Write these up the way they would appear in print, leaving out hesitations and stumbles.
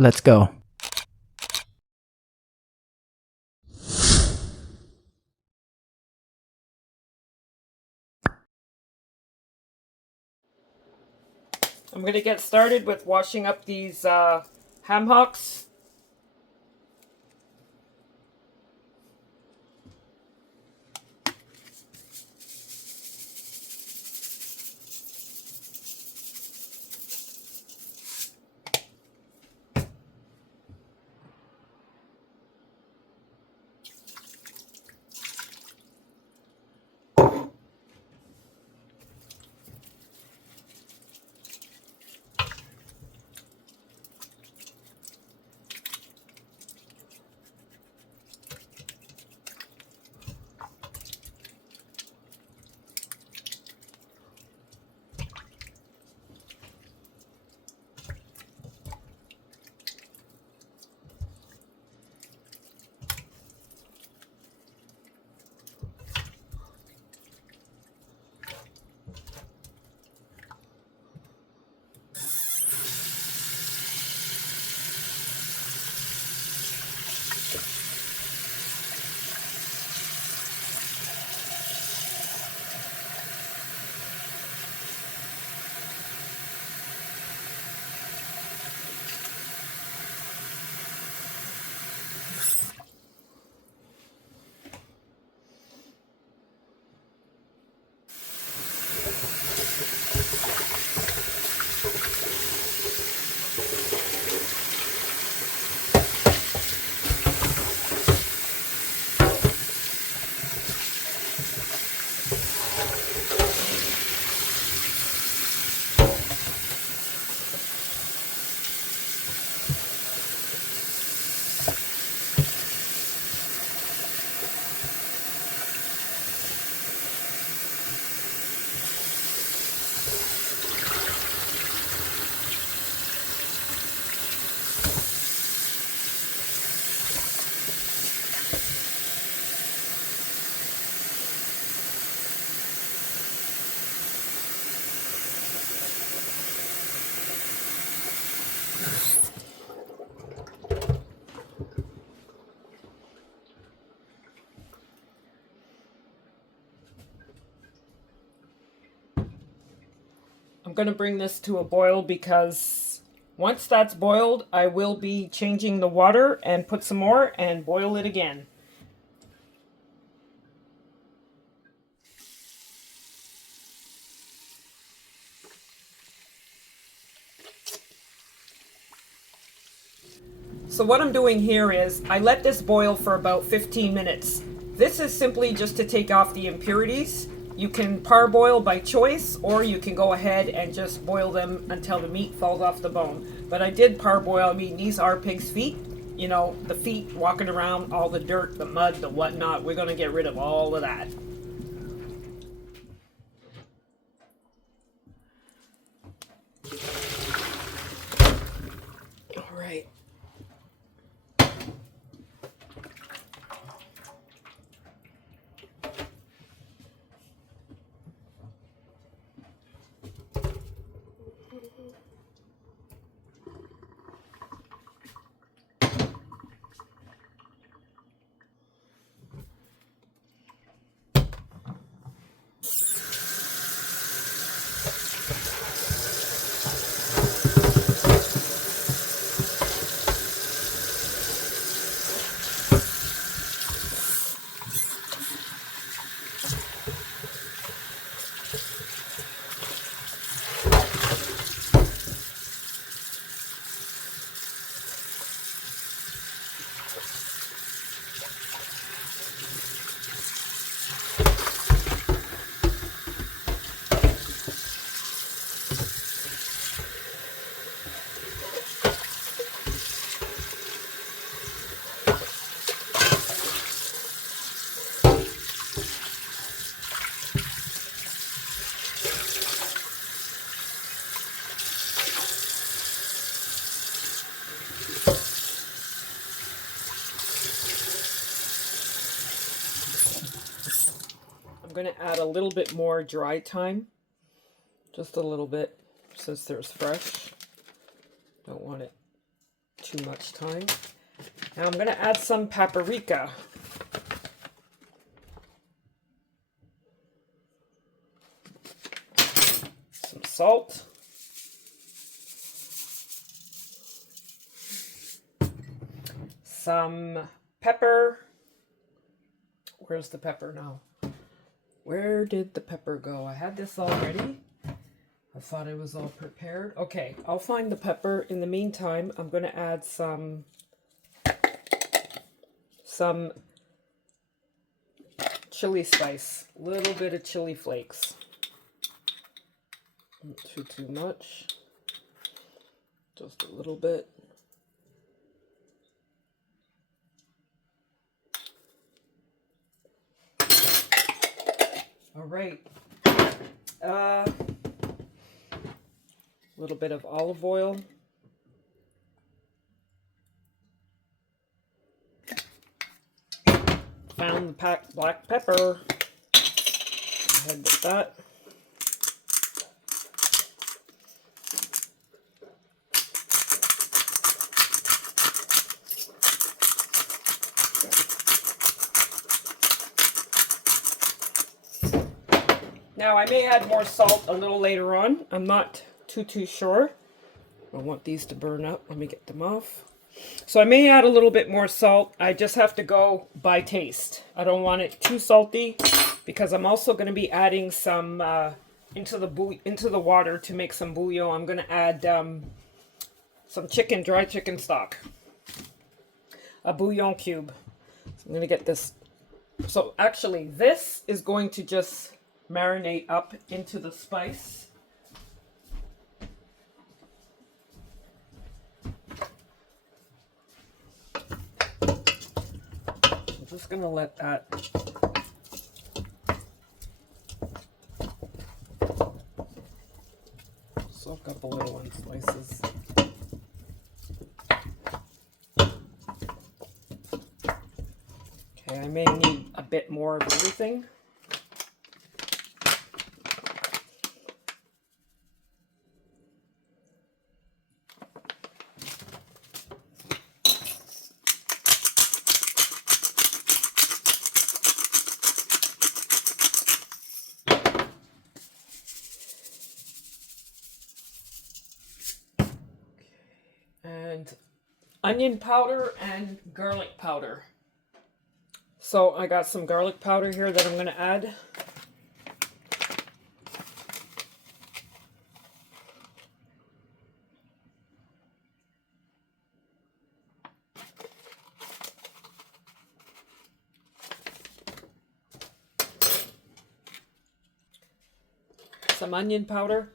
Let's go. I'm going to get started with washing up these ham hocks. I'm going to bring this to a boil because once that's boiled, I will be changing the water and put some more and boil it again. So what I'm doing here is I let this boil for about 15 minutes. This is simply just to take off the impurities. You can parboil by choice, or you can go ahead and just boil them until the meat falls off the bone. But I did parboil. I mean, these are pig's feet. You know, the feet walking around, all the dirt, the mud, the whatnot. We're going to get rid of all of that. All right. I'm going to add a little bit more dry thyme. Just a little bit, since there's fresh. Don't want it too much time. Now I'm going to add some paprika. Some salt. Some pepper. Where's the pepper now? Where did the pepper go? I had this all ready. I thought it was all prepared. Okay, I'll find the pepper. In the meantime, I'm going to add some chili spice. A little bit of chili flakes. Not too much. Just a little bit. All right. A little bit of olive oil. Found the black pepper. Go ahead with that. Now I may add more salt a little later on. I'm not too sure. I don't want these to burn up. Let me get them off. So I may add a little bit more salt. I just have to go by taste. I don't want it too salty because I'm also going to be adding some into the water to make some bouillon. I'm going to add some dry chicken stock, a bouillon cube. So I'm going to get this. So actually, this is going to just marinate up into the spice. I'm just going to let that soak up a little in slices. Okay, I may need a bit more of everything. And onion powder and garlic powder. So I got some garlic powder here that I'm going to add. Some onion powder.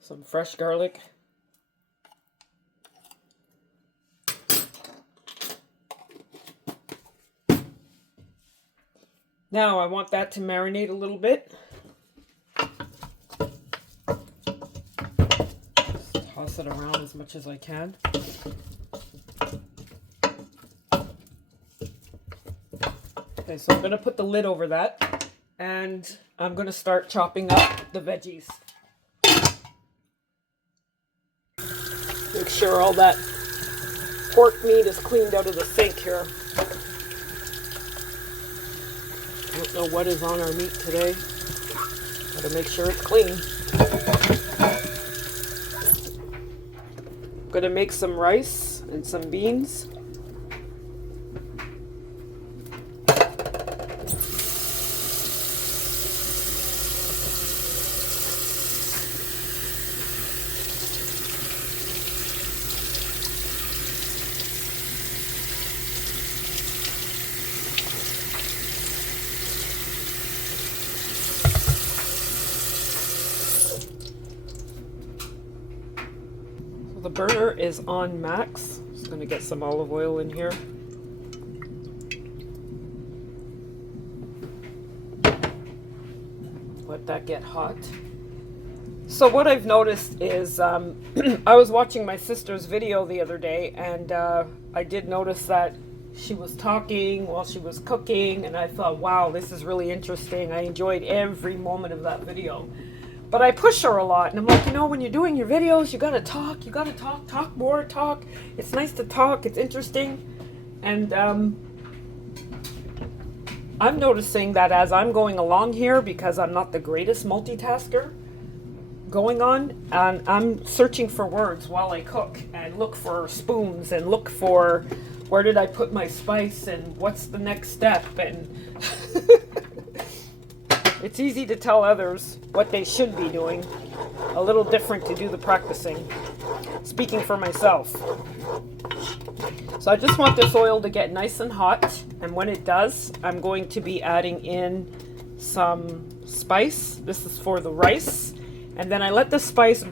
Some fresh garlic. Now I want that to marinate a little bit. Just toss it around as much as I can. Okay, so I'm going to put the lid over that and I'm going to start chopping up the veggies. Make sure all that pork meat is cleaned out of the sink here. I don't know what is on our meat today. Gotta make sure it's clean. I'm gonna make some rice and some beans. The burner is on max. Just going to get some olive oil in here. Let that get hot. So what I've noticed is I was watching my sister's video the other day, and I did notice that she was talking while she was cooking, and I thought, wow, this is really interesting. I enjoyed every moment of that video. But I push her a lot, and I'm like, when you're doing your videos, you gotta talk, talk more, talk. It's nice to talk, it's interesting. And I'm noticing that as I'm going along here, because I'm not the greatest multitasker going on, and I'm searching for words while I cook and look for spoons and look for where did I put my spice and what's the next step, and it's easy to tell others what they should be doing. A little different to do the practicing. Speaking for myself. So I just want this oil to get nice and hot, and when it does, I'm going to be adding in some spice. This is for the rice. And then I let the spice,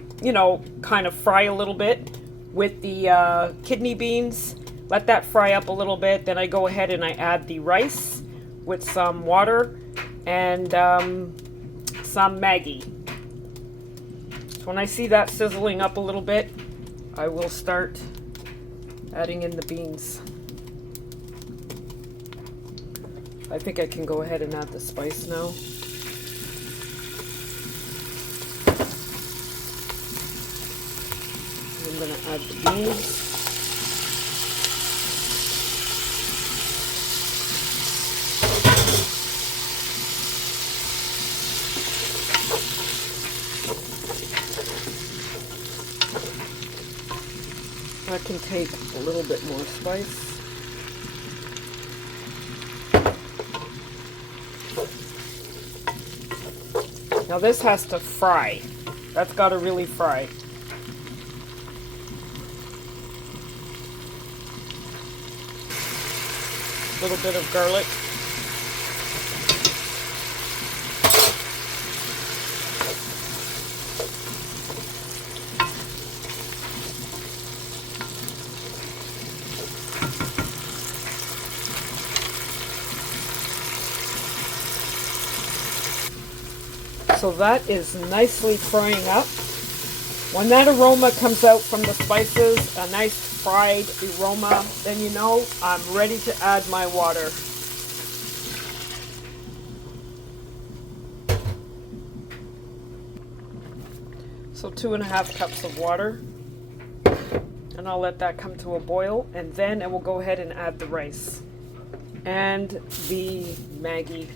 kind of fry a little bit with the kidney beans. Let that fry up a little bit. Then I go ahead and I add the rice with some water and some Maggi. So when I see that sizzling up a little bit, I will start adding in the beans. I think I can go ahead and add the spice now. I'm going to add the beans. I can take a little bit more spice. Now this has to fry. That's got to really fry. A little bit of garlic. So that is nicely frying up. When that aroma comes out from the spices, a nice fried aroma, then you know I'm ready to add my water. So 2.5 cups of water. And I'll let that come to a boil, and then I will go ahead and add the rice and the Maggi.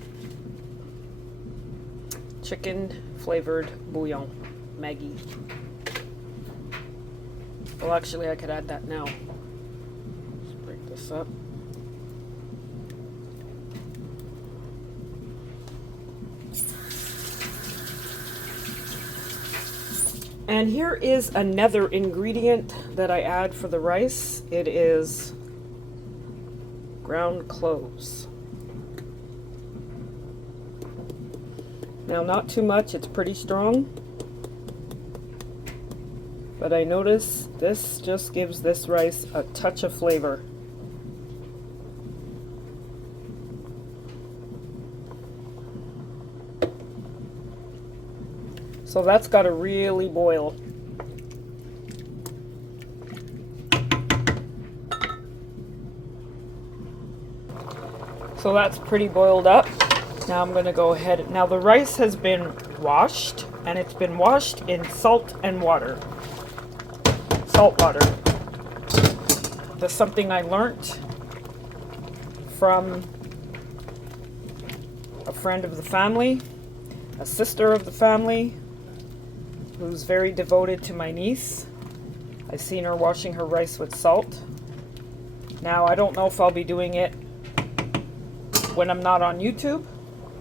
Chicken flavored bouillon, Maggi. Well, actually, I could add that now. Let's break this up. And here is another ingredient that I add for the rice. It is ground cloves. Now, not too much, it's pretty strong. But I notice this just gives this rice a touch of flavor. So that's got to really boil. So that's pretty boiled up. Now I'm going to go ahead. Now the rice has been washed, and it's been washed in salt and water. Salt water. That's something I learned from a friend of the family, a sister of the family, who's very devoted to my niece. I've seen her washing her rice with salt. Now I don't know if I'll be doing it when I'm not on YouTube,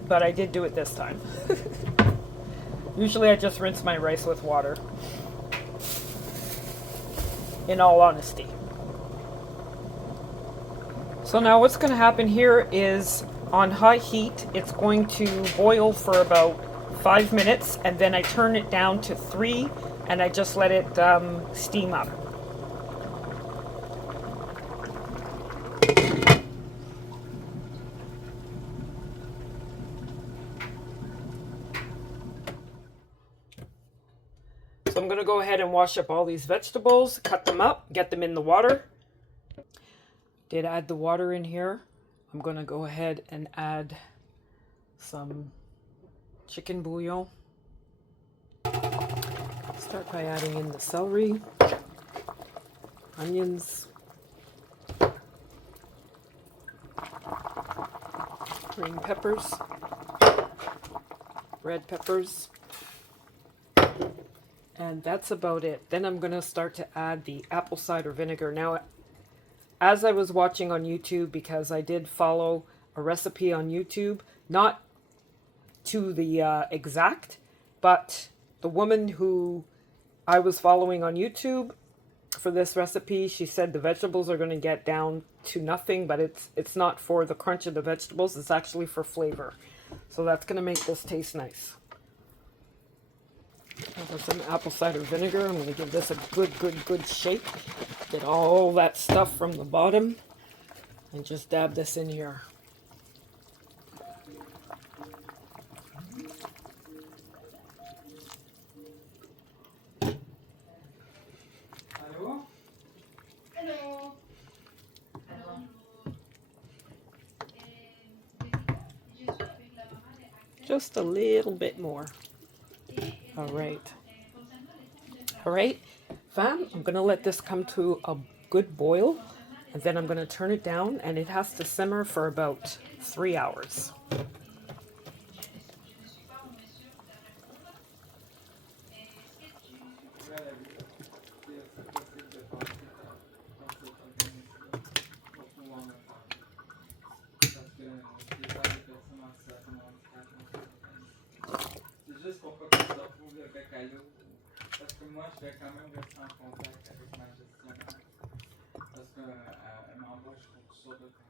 but I did do it this time. Usually I just rinse my rice with water, in all honesty. So now what's going to happen here is on high heat, it's going to boil for about 5 minutes, and then I turn it down to 3, and I just let it steam up. going to go ahead and wash up all these vegetables, cut them up, get them in the water. Did add the water in here. I'm going to go ahead and add some chicken bouillon. Start by adding in the celery, onions, green peppers, red peppers, and that's about it. Then I'm going to start to add the apple cider vinegar. Now, as I was watching on YouTube, because I did follow a recipe on YouTube, not to the exact, but the woman who I was following on YouTube for this recipe, she said the vegetables are going to get down to nothing, but it's not for the crunch of the vegetables, it's actually for flavor. So that's going to make this taste nice. With some apple cider vinegar, I'm going to give this a good shake. Get all that stuff from the bottom and just dab this in here. Just a little bit more. All right. All right, fam, I'm going to let this come to a good boil, and then I'm going to turn it down, and it has to simmer for about 3 hours.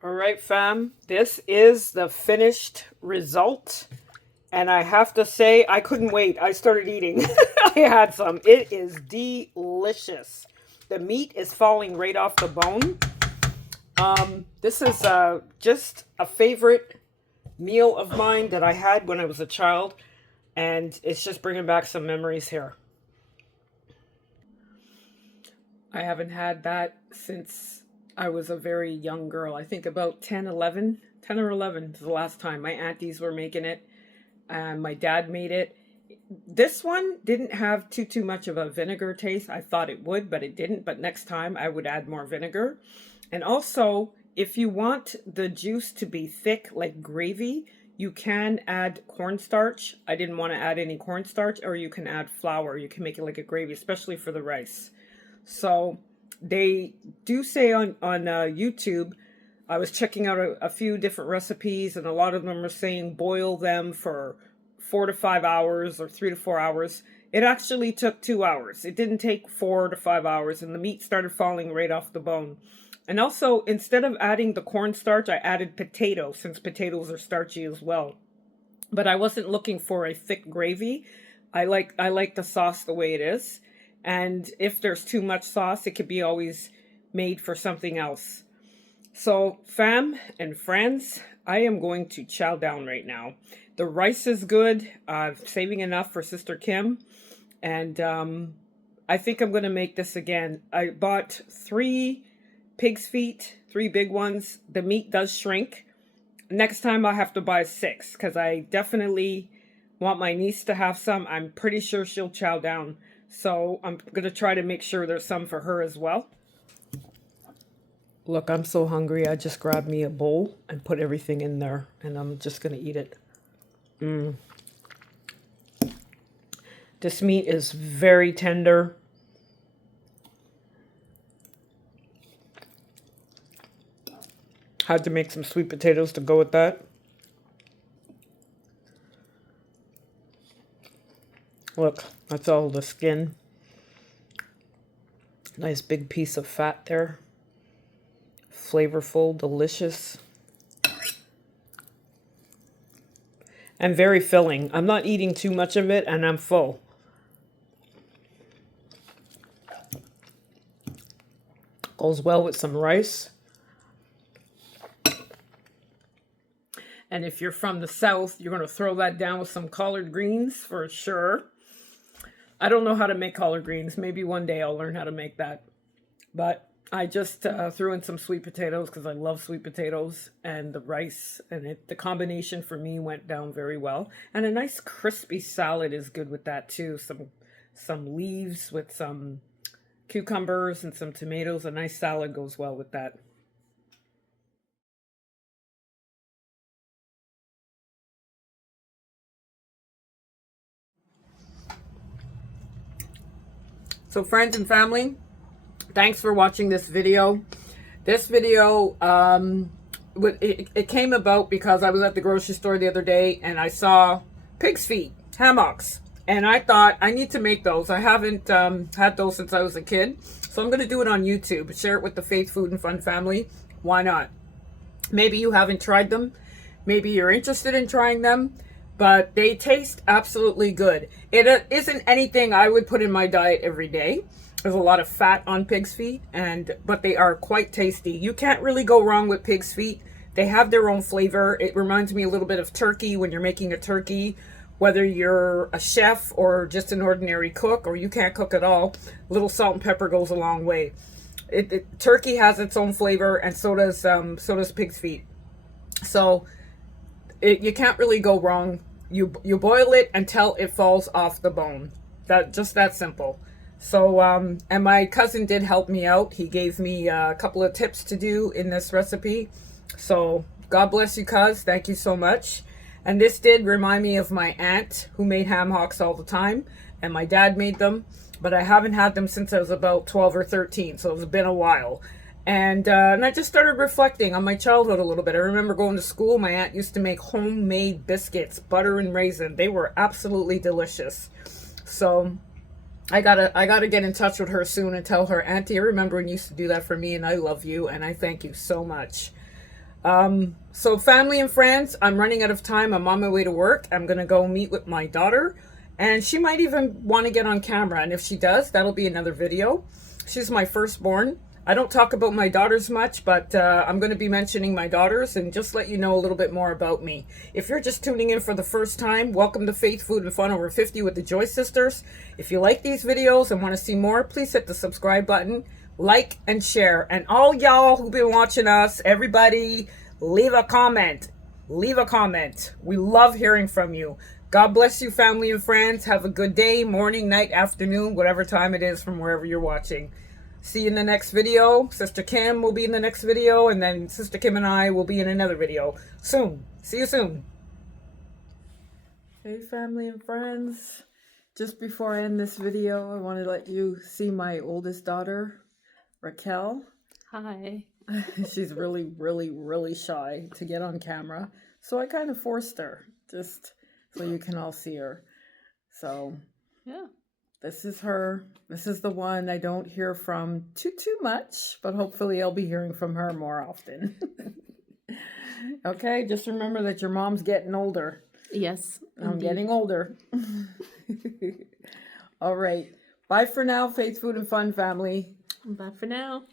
All right, fam, this is the finished result. And I have to say, I couldn't wait. I started eating. I had some. It is delicious. The meat is falling right off the bone. This is just a favorite meal of mine that I had when I was a child. And it's just bringing back some memories here. I haven't had that since I was a very young girl. I think about 10 or 11 was the last time. My aunties were making it. My dad made it. This one didn't have too much of a vinegar taste. I thought it would, but it didn't. But next time I would add more vinegar. And also, if you want the juice to be thick like gravy, you can add cornstarch. I didn't want to add any cornstarch, or you can add flour. You can make it like a gravy, especially for the rice. So they do say on YouTube, I was checking out a few different recipes, and a lot of them are saying boil them for 4 to 5 hours or 3 to 4 hours. It actually took 2 hours. It didn't take 4 to 5 hours, and the meat started falling right off the bone. And also, instead of adding the cornstarch, I added potato, since potatoes are starchy as well. But I wasn't looking for a thick gravy. I like the sauce the way it is. And if there's too much sauce, it could be always made for something else. So, fam and friends, I am going to chow down right now. The rice is good. I'm saving enough for Sister Kim. And I think I'm going to make this again. I bought 3 pig's feet, 3 big ones. The meat does shrink. Next time I'll have to buy 6, because I definitely want my niece to have some. I'm pretty sure she'll chow down. So I'm going to try to make sure there's some for her as well. Look, I'm so hungry. I just grabbed me a bowl and put everything in there, and I'm just going to eat it. This meat is very tender. Had to make some sweet potatoes to go with that. Look, that's all the skin. Nice big piece of fat there. Flavorful, delicious. And very filling. I'm not eating too much of it, and I'm full. Goes well with some rice. And if you're from the south, you're going to throw that down with some collard greens for sure. I don't know how to make collard greens. Maybe one day I'll learn how to make that. But I just threw in some sweet potatoes because I love sweet potatoes and the rice, and the combination for me went down very well. And a nice crispy salad is good with that too. Some leaves with some cucumbers and some tomatoes. A nice salad goes well with that. So friends and family, thanks for watching this video. This video, it came about because I was at the grocery store the other day and I saw pig's feet, hammocks. And I thought, I need to make those. I haven't had those since I was a kid. So I'm going to do it on YouTube. Share it with the Faith Food and Fun family. Why not? Maybe you haven't tried them. Maybe you're interested in trying them. But they taste absolutely good. It isn't anything I would put in my diet every day. There's a lot of fat on pig's feet, but they are quite tasty. You can't really go wrong with pig's feet. They have their own flavor. It reminds me a little bit of turkey when you're making a turkey. Whether you're a chef or just an ordinary cook, or you can't cook at all, a little salt and pepper goes a long way. Turkey has its own flavor, and so does pig's feet. So you can't really go wrong. You boil it until it falls off the bone. Just that simple. So and my cousin did help me out. He gave me a couple of tips to do in this recipe. So God bless you, cuz. Thank you so much. And this did remind me of my aunt who made ham hocks all the time, and my dad made them, but I haven't had them since I was about 12 or 13, so it's been a while. And I just started reflecting on my childhood a little bit. I remember going to school. My aunt used to make homemade biscuits, butter and raisin. They were absolutely delicious. So I gotta get in touch with her soon and tell her, Auntie, I remember when you used to do that for me, and I love you, and I thank you so much. So family and friends, I'm running out of time. I'm on my way to work. I'm going to go meet with my daughter, and she might even want to get on camera. And if she does, that'll be another video. She's my firstborn. I don't talk about my daughters much, but I'm going to be mentioning my daughters and just let you know a little bit more about me. If you're just tuning in for the first time, welcome to Faith, Food, and Fun Over 50 with the Joyce Sisters. If you like these videos and want to see more, please hit the subscribe button, like, and share. And all y'all who've been watching us, everybody, leave a comment. Leave a comment. We love hearing from you. God bless you, family and friends. Have a good day, morning, night, afternoon, whatever time it is from wherever you're watching. See you in the next video. Sister Kim will be in the next video, and then Sister Kim and I will be in another video soon. See you soon. Hey, family and friends. Just before I end this video, I want to let you see my oldest daughter, Raquel. Hi. She's really, really, really shy to get on camera. So I kind of forced her just so you can all see her. So Yeah. this is her. This is the one I don't hear from too much, but hopefully I'll be hearing from her more often. Okay, just remember that your mom's getting older. Yes. I'm indeed. getting older. All right. Bye for now, Faith, Food, and Fun family. Bye for now.